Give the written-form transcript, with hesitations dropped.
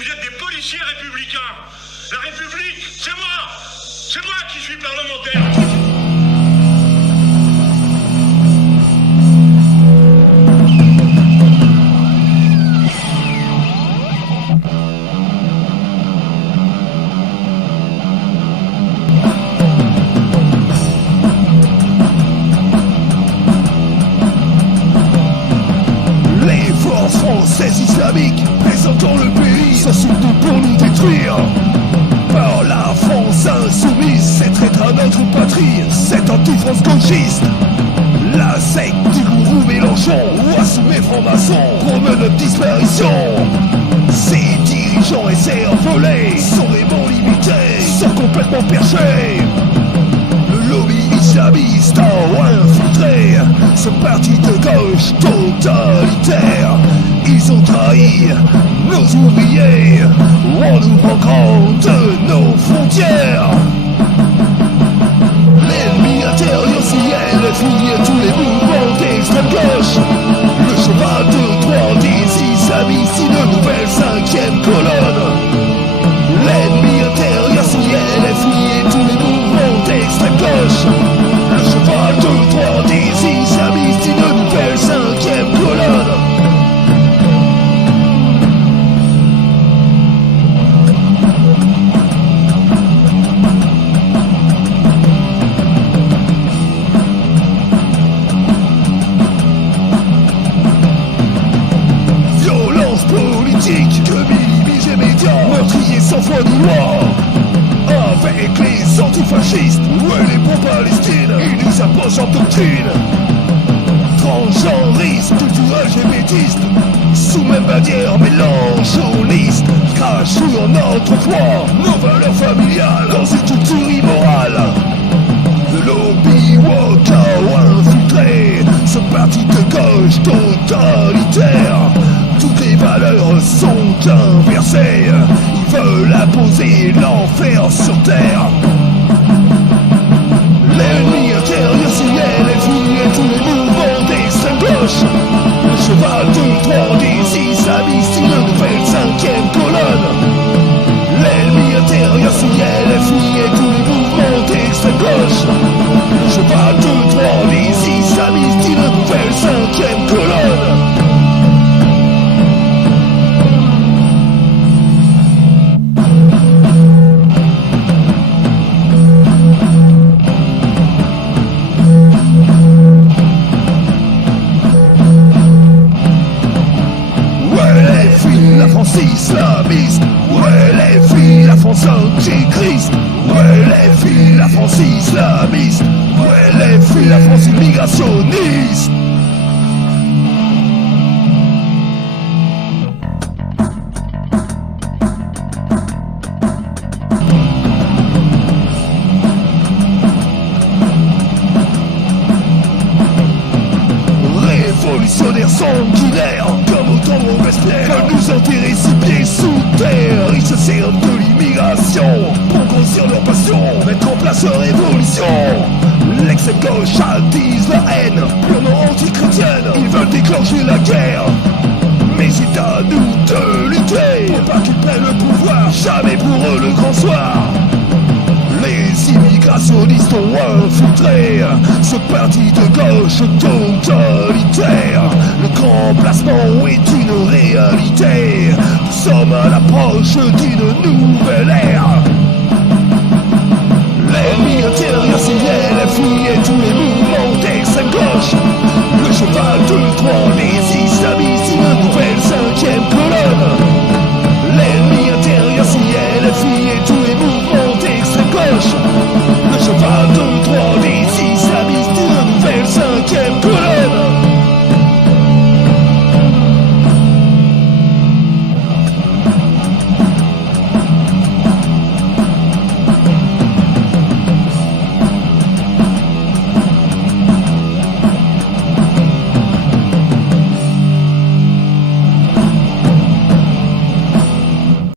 Vous êtes des policiers républicains. La République, c'est moi. C'est moi qui suis parlementaire. Françaises islamiques présentant le pays sont soutenus pour nous détruire. Par la France insoumise, c'est traître à notre patrie, cette anti-France gauchiste. La secte du gourou Mélenchon ou assumé franc-maçon promeut notre disparition. Ces dirigeants et ces envolés sont vraiment limités, sont complètement perchés. Le lobby islamiste a infiltré ce parti de gauche totalitaire. Ils ont trahi nos ouvriers en nous manquant de nos frontières. L'ennemi intérieur, c'est LFI et tous les mouvements d'extrême gauche. Le cheval de Troie des islamistes, une nouvelle 5e colonne. L'ennemi intérieur, c'est LFI et tous les mouvements d'extrême gauche. Le cheval de Troie des islamistes, une nouvelle 5e colonne. Que minimise les médias, meurtriers sans foi ni loi. Avec les antifascistes, ouais les pro-palestines, ils nous imposent leur doctrine. Transgenristes, culture LGBTiste, sous même bannière mélanchoniste, crachent sur notre foi, nos valeurs familiales, dans une culture immorale. Le lobby woke a infiltré ce parti de gauche totalitaire. Toutes les valeurs sont inversées. Ils veulent imposer l'enfer sur terre. L'ennemi intérieur, c'est LFI et tous les mouvements d'extrême gauche. Le cheval de Troie des islamistes, une nouvelle 5e colonne. L'ennemi intérieur, c'est LFI et tous les mouvements d'extrême gauche. Le cheval de Troie des islamistes, une nouvelle 5e colonne. Islamiste, ouais les filles, la France antichrist, ouais les filles, la France islamiste, ouais les filles, la France immigrationniste. Révolutionnaires sanguinaires, comme autant de Robespierre, veulent nous enterrer sous pieds sous terre. Ils se servent de l'immigration pour grossir leur passion, mettre en place leur révolution. L'extrême-gauche attise la haine, purement anti-chrétienne. Ils veulent déclencher la guerre, mais c'est à nous de lutter pour pas qu'ils prennent le pouvoir, jamais pour eux le grand soir. Les immigrationnistes ont infiltré ce parti de gauche totalitaire. Le grand placement est une réalité. Nous sommes à l'approche d'une nouvelle ère. L'ennemi intérieur, c'est LFI et tous les mouvements d'extrême gauche. Le cheval de Troie